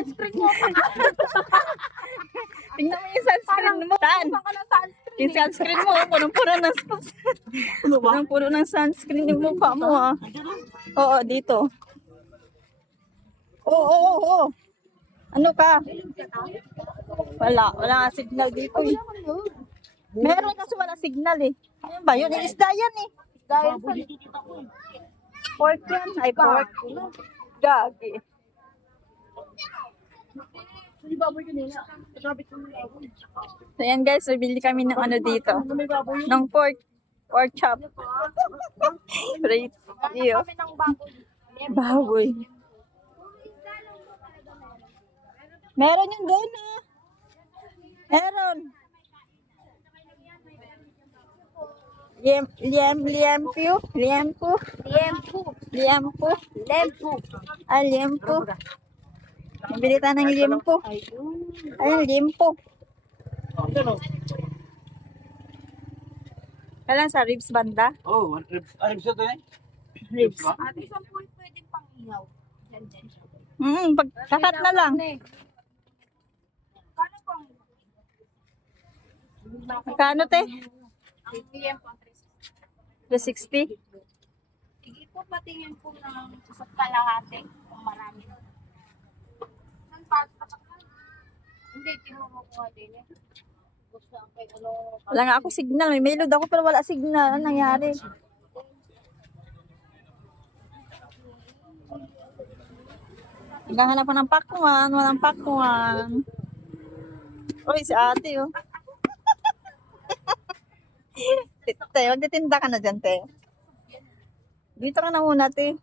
sunscreen mo. Tingnan mo yung sunscreen mo. Saan? Yung sunscreen mo, punong-puno ng punong-puno ng sunscreen yung mukha mo ah. Oo, dito. Oo. Ano ka? Wala nga signal dito eh. Meron kasi wala signal eh. Ayun ba yun? Isda yan eh. Pork yan. Ay, pork. Gagi. So yan guys, bibili kami ng ano dito. Ng pork chop. Right. Iyo. Baboy. Meron yung doon ah. Meron. Liempo. Ah, liempo. Bili tayo ng liempo. Ayun, liempo. Kailan sa ribs banda? Oh, ribs ito eh. Ribs. Ate, saan po pwede pang ihaw? Diyan siya. Kakat na lang. Paano pang Magkano te? ang PM po? 360? Sige po, patingin po ng sa kalahati kung marami. Saan pa? Hindi, tinukuha din eh. Gusto ang kay ano. Wala nga ako signal. May load ako pero wala signal. Ano nangyari? Naghahanap ko ng pakwan. Walang pakwan. Uy, si ate oh. Te, magtitinda ka na dyan, te. Dito ka na muna, te.